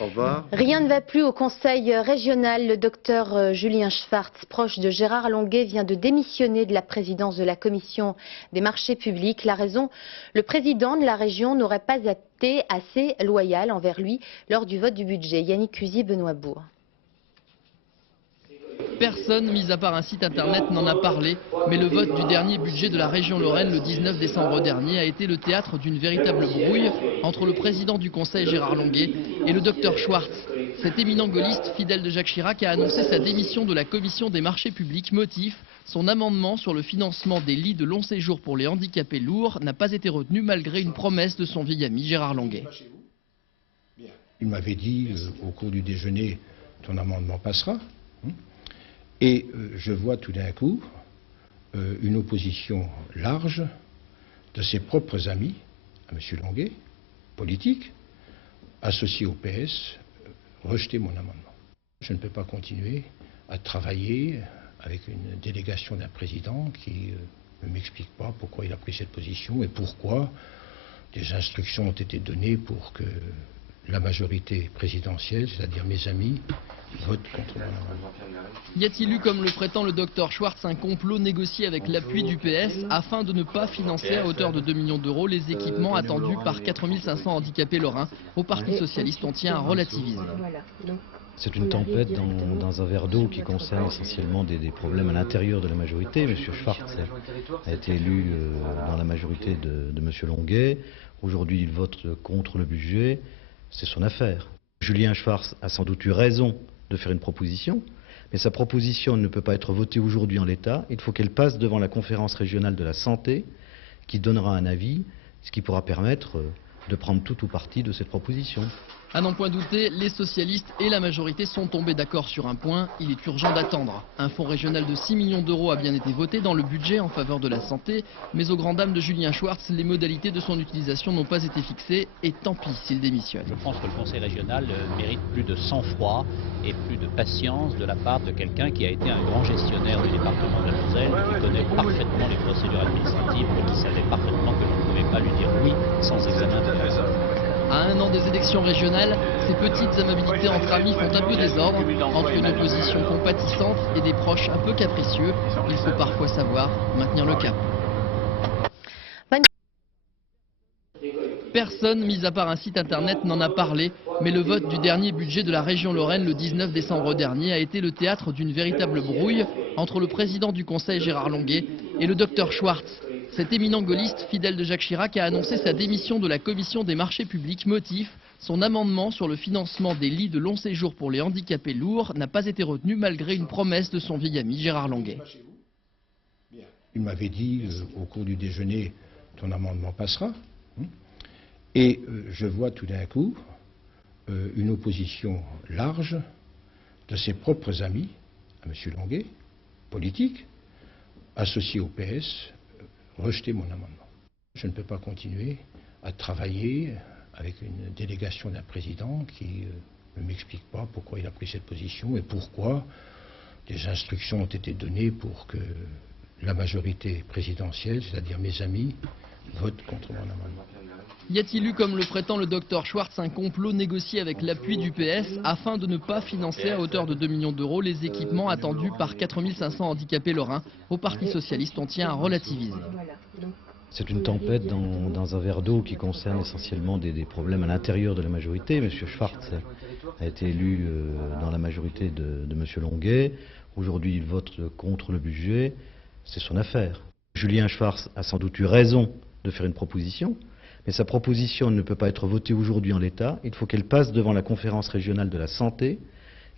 Au revoir. Rien ne va plus au conseil régional. Le docteur Julien Schwartz, proche de Gérard Longuet, vient de démissionner de la présidence de la commission des marchés publics. La raison, le président de la région n'aurait pas été assez loyal envers lui lors du vote du budget. Yannick Cusy, Benoît Bourg. Personne, mis à part un site internet, n'en a parlé, mais le vote du dernier budget de la région Lorraine le 19 décembre dernier a été le théâtre d'une véritable brouille entre le président du conseil Gérard Longuet et le docteur Schwartz. Cet éminent gaulliste, fidèle de Jacques Chirac, a annoncé sa démission de la commission des marchés publics. Motif, son amendement sur le financement des lits de long séjour pour les handicapés lourds n'a pas été retenu malgré une promesse de son vieil ami Gérard Longuet. Il m'avait dit au cours du déjeuner, ton amendement passera. Et je vois tout d'un coup une opposition large de ses propres amis, à M. Longuet, politique, associé au PS, rejeter mon amendement. Je ne peux pas continuer à travailler avec une délégation d'un président qui ne m'explique pas pourquoi il a pris cette position et pourquoi des instructions ont été données pour que la majorité présidentielle, c'est-à-dire mes amis, vote contre mon amendement. Y a-t-il eu, comme le prétend le docteur Schwartz, un complot négocié avec l'appui du PS afin de ne pas financer à hauteur de 2 millions d'euros les équipements attendus par 4500 handicapés lorrains? Au Parti socialiste, on tient à relativiser. C'est une tempête dans un verre d'eau qui concerne essentiellement des problèmes à l'intérieur de la majorité. M. Schwartz a été élu dans la majorité de M. Longuet. Aujourd'hui, il vote contre le budget. C'est son affaire. Julien Schwartz a sans doute eu raison de faire une proposition, mais sa proposition ne peut pas être votée aujourd'hui en l'état. Il faut qu'elle passe devant la conférence régionale de la santé, qui donnera un avis, ce qui pourra permettre de prendre tout ou partie de cette proposition. À n'en point douter, les socialistes et la majorité sont tombés d'accord sur un point, il est urgent d'attendre. Un fonds régional de 6 millions d'euros a bien été voté dans le budget en faveur de la santé, mais aux grandes dames de Julien Schwartz, les modalités de son utilisation n'ont pas été fixées, et tant pis s'il démissionne. Je pense que le conseil régional mérite plus de sang-froid et plus de patience de la part de quelqu'un qui a été un grand gestionnaire du département de la Moselle, qui connaît parfaitement les procédures administratives et qui savait parfaitement que l'on ne pouvait pas lui dire oui sans examen préalable. À un an des élections régionales, ces petites amabilités entre amis font un peu désordre, entre une opposition compatissante et des proches un peu capricieux. Il faut parfois savoir maintenir le cap. Personne, mis à part un site internet, n'en a parlé, mais le vote du dernier budget de la région Lorraine le 19 décembre dernier a été le théâtre d'une véritable brouille entre le président du conseil Gérard Longuet et le docteur Schwartz. Cet éminent gaulliste, fidèle de Jacques Chirac, a annoncé sa démission de la commission des marchés publics. Motif, son amendement sur le financement des lits de long séjour pour les handicapés lourds n'a pas été retenu malgré une promesse de son vieil ami Gérard Longuet. Il m'avait dit au cours du déjeuner, ton amendement passera. Et je vois tout d'un coup une opposition large de ses propres amis, à M. Longuet, politique, associé au PS, rejeter mon amendement. Je ne peux pas continuer à travailler avec une délégation d'un président qui ne m'explique pas pourquoi il a pris cette position et pourquoi des instructions ont été données pour que la majorité présidentielle, c'est-à-dire mes amis, vote contre mon amendement. Y a-t-il eu, comme le prétend le docteur Schwartz, un complot négocié avec l'appui du PS afin de ne pas financer à hauteur de 2 millions d'euros les équipements attendus par 4500 handicapés lorrains? Au Parti socialiste, on tient à relativiser. C'est une tempête dans un verre d'eau qui concerne essentiellement des problèmes à l'intérieur de la majorité. M. Schwartz a été élu dans la majorité de M. Longuet. Aujourd'hui, il vote contre le budget. C'est son affaire. Julien Schwartz a sans doute eu raison de faire une proposition, mais sa proposition ne peut pas être votée aujourd'hui en l'état. Il faut qu'elle passe devant la conférence régionale de la santé,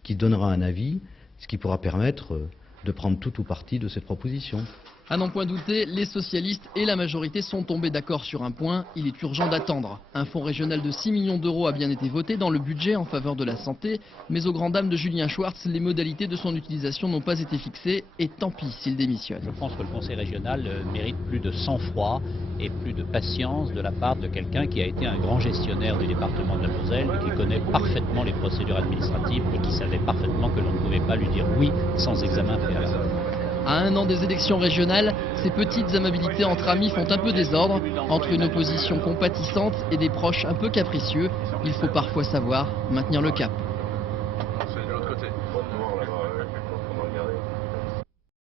qui donnera un avis, ce qui pourra permettre de prendre tout ou partie de cette proposition. À n'en point douter, les socialistes et la majorité sont tombés d'accord sur un point, il est urgent d'attendre. Un fonds régional de 6 millions d'euros a bien été voté dans le budget en faveur de la santé, mais aux grandes dames de Julien Schwartz, les modalités de son utilisation n'ont pas été fixées, et tant pis s'il démissionne. Je pense que le conseil régional mérite plus de sang-froid et plus de patience de la part de quelqu'un qui a été un grand gestionnaire du département de la Moselle, qui connaît parfaitement les procédures administratives et qui savait parfaitement que l'on ne pouvait pas lui dire oui sans examen préalable. À un an des élections régionales, ces petites amabilités entre amis font un peu désordre. Entre une opposition compatissante et des proches un peu capricieux, il faut parfois savoir maintenir le cap.